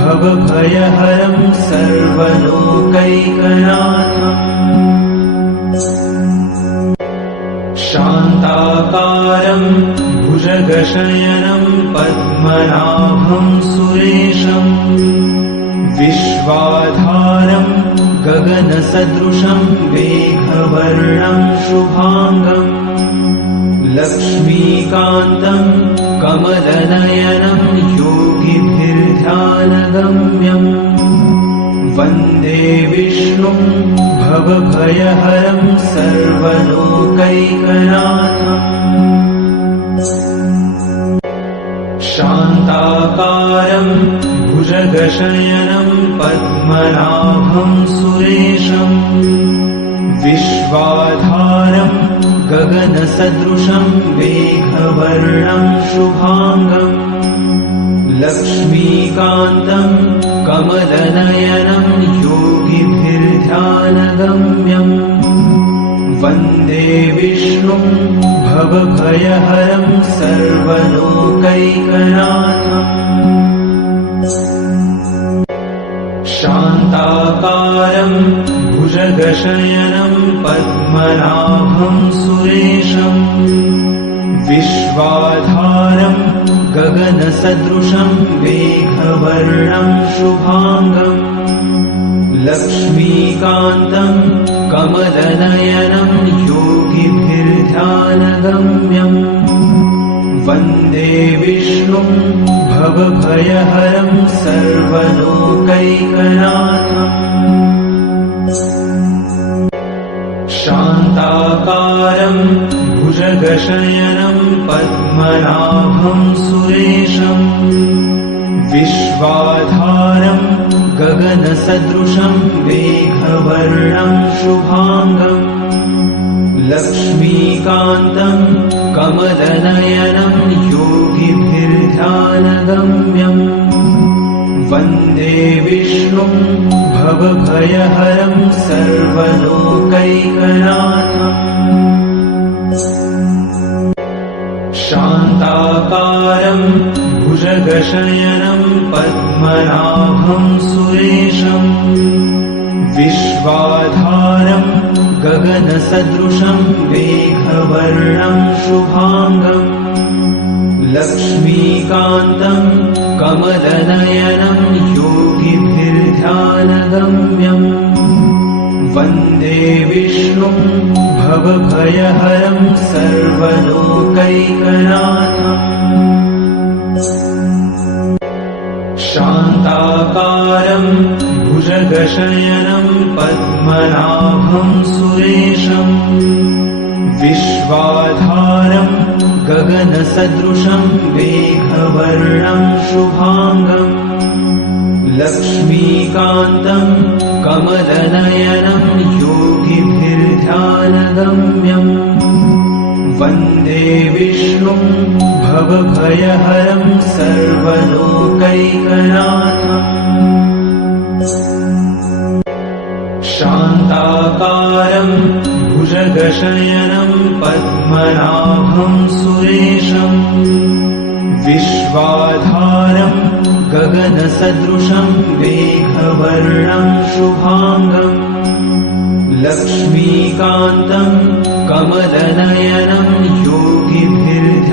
भवभयहरं सर्वलोकैकनाथम् शान्ताकारं भुजगशयनं पद्मनाभं सुरेशम् विश्वाधारं गगनसदृशं मेघवर्णं शुभांगम् लक्ष्मीकान्तं कमलनयनं योगिभिर्ध्यानगम्यम् वन्दे विष्णुं भवभयहरं सर्वलोकैकनाथम् शान्ताकारं भुजगशयनं पद्मनाभं सुरेशम् विश्वाधारं गगनसदृशं मेघवर्णं शुभांगम् लक्ष्मीकान्तं कमलनयनं योगिभिर्ध्यानगम्यम् वन्दे विष्णुं भवभयहरं सर्वलोकैकनाथम् शान्ताकारं भुजगशयनं पद्मनाभं सुरेशम् विश्वाधारं गगनसदृशं मेघवर्णं शुभांगम् लक्ष्मीकान्तं कमलनयनं योगिभिर्ध्यानगम्यम् वन्दे विष्णुं भवभयहरं सर्वलोकैकनाथम् शान्ताकारं भुजगशयनं पद्मनाभं सुरेशम् विश्वाधारं गगनसदृशं मेघवर्णं शुभांगम् लक्ष्मीकान्तं कमलनयनं योगिभिर्ध्यानगम्यम् वन्दे विष्णुं भवभयहरं सर्वलोकैकनाथम् शान्ताकारं भुजगशयनं पद्मनाभं सुरेशम् विश्वाधारं गगनसदृशं मेघवर्णं शुभांगम् लक्ष्मीकान्तं कमलनयनं योगिभिर्ध्यानगम्यम् वन्दे विष्णुं भवभयहरं सर्वलोकैकनाथम् शान्ताकारं भुजगशयनं पद्मनाभं सुरेशम् विश्वाधारं गगनसदृशं मेघवर्णं शुभांगम् लक्ष्मीकान्तं कमलनयनं योगिभिर्ध्यानगम्यम् वन्दे विष्णुं भवभयहरं सर्वलोकैकनाथम् शान्ताकारं भुजगशयनं पद्मनाभं सुरेशम् विश्वाधारं गगनसदृशं मेघवर्णं शुभांगम् लक्ष्मीकान्तं कमलनयनं योगिभिर्ध्यानगम्यम्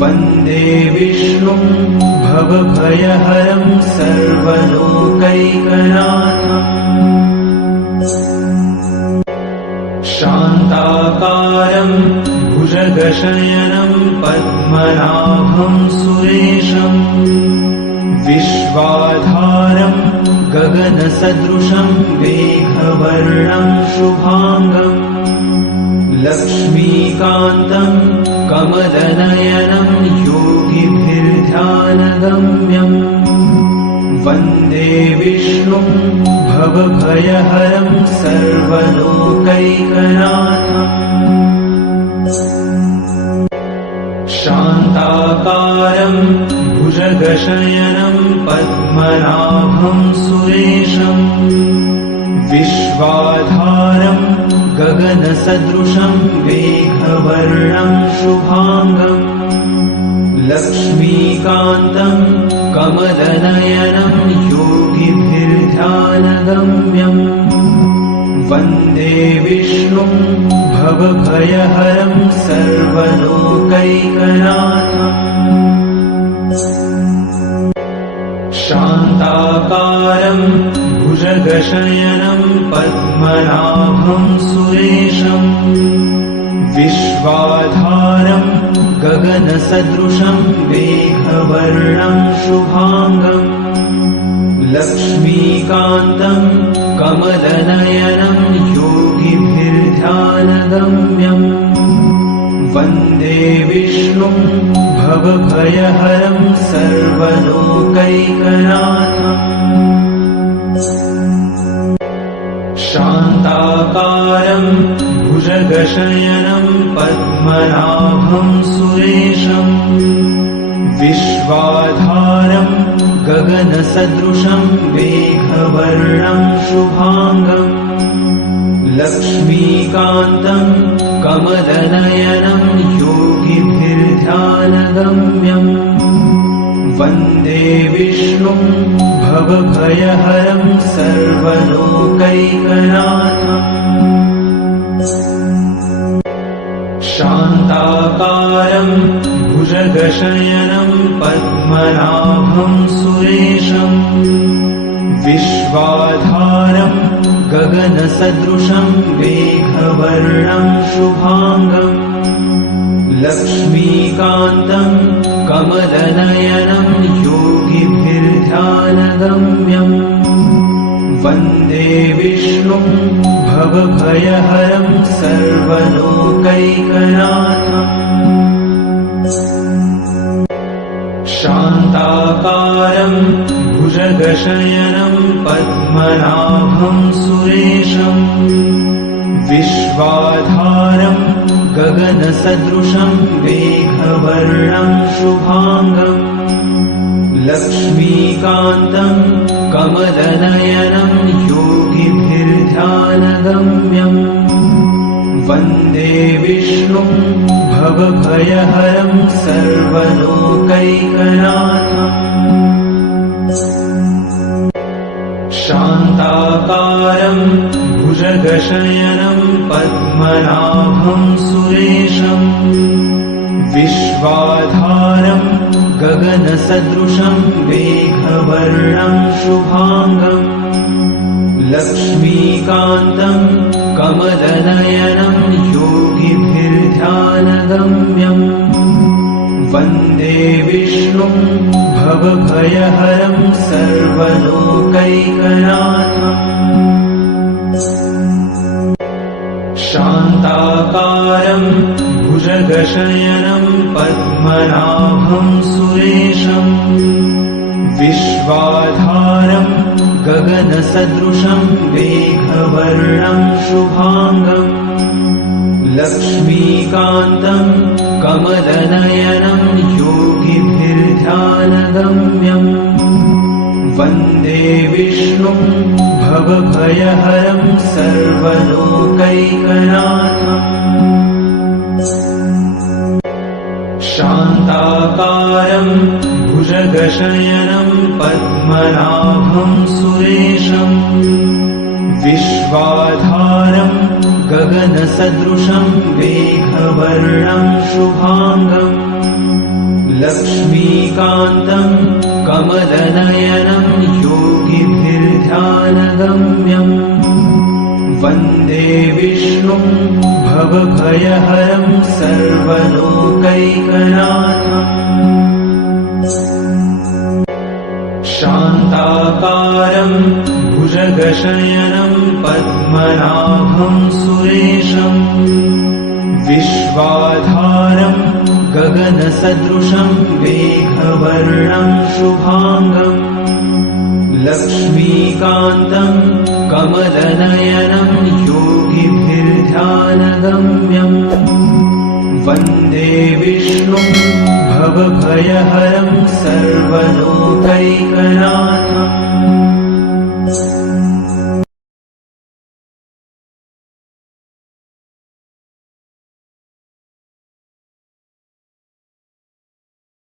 वन्दे विष्णुं भवभयहरं सर्वलोकैकनाथम् शान्ताकारं भुजगशयनं पद्मनाभं सुरेशम् विश्वाधारं गगनसदृशं मेघवर्णं शुभांगम् लक्ष्मीकान्तं कमलनयनं योगिभिर्ध्यानगम्यम् वन्दे विष्णुं भवभयहरं सर्वलोकैकनाथम् शान्ताकारं भुजगशयनं पद्मनाभं सुरेशम् विश्वाधारं गगनसदृशं मेघवर्णं शुभांगम् लक्ष्मीकान्तं कमलनयनं योगिभिर्ध्यानगम्यम् वन्दे विष्णुं भवभयहरं सर्वलोकैकनाथम् शान्ताकारं भुजगशयनं पद्मनाभं सुरेशम् विश्वाधारं गगनसदृशं मेघवर्णं शुभाङ्गम् लक्ष्मीकान्तं कमलनयनं योगिभिर्ध्यानगम्यम् वन्दे विष्णुं भवभयहरं सर्वलोकैकनाथम् शान्ताकारं भुजगशयनं पद्मनाभं सुरेशम् विश्वाधारं गगनसदृशं मेघवर्णं शुभाङ्गम् लक्ष्मीकान्तं कमलनयनं योगिभिर्ध्यानगम्यम् वन्दे विष्णुं भवभयहरं सर्वलोकैकनाथम् शान्ताकारं भुजगशयनं पद्मनाभं सुरेशम् विश्वाधारं गगनसदृशं मेघवर्णं शुभाङ्गम् लक्ष्मीकान्तं कमलनयनं योगिभिर्ध्यानगम्यम् वन्दे विष्णुं भवभयहरं सर्वलोकैकनाथम् शान्ताकारं भुजगशयनं पद्मनाभं सुरेशम् विश्वाधारं गगनसदृशं मेघवर्णं शुभाङ्गम् लक्ष्मीकान्तं कमलनयनं योगिभिर्ध्यानगम्यम् वन्दे विष्णुं भवभयहरं सर्वलोकैकनाथम् शान्ताकारं भुजगशयनं पद्मनाभं सुरेशम् विश्वाधारं गगनसदृशं मेघवर्णं शुभाङ्गम् लक्ष्मीकान्तं कमलनयनं योगिभिर्ध्यानगम्यम् वन्दे विष्णुं भवभयहरं सर्वलोकैकनाथम् शान्ताकारं भुजगशयनं पद्मनाभं सुरेशम् विश्वाधारं गगनसदृशं मेघवर्णं शुभाङ्गम् लक्ष्मीकान्तं कमलनयनं योगिभिर्ध्यानगम्यम् वन्दे विष्णुं भवभयहरं सर्वलोकैकनाथम् शान्ताकारं भुजगशयनं पद्मनाभं सुरेशम् विश्वाधारं गगनसदृशं मेघवर्णं शुभाङ्गम् लक्ष्मीकान्तं कमलनयनं योगिभिर्ध्यानगम्यम् वन्दे विष्णुं भवभयहरं सर्वलोकैकनाथम् शान्ताकारं भुजगशयनं पद्मनाभं सुरेशम् विश्वाधारं गगनसदृशं मेघवर्णं शुभाङ्गम् लक्ष्मीकान्तं कमलनयनं योगिभिर्ध्यानगम्यम् वन्दे विष्णुं भवभयहरं सर्वलोकैकनाथम्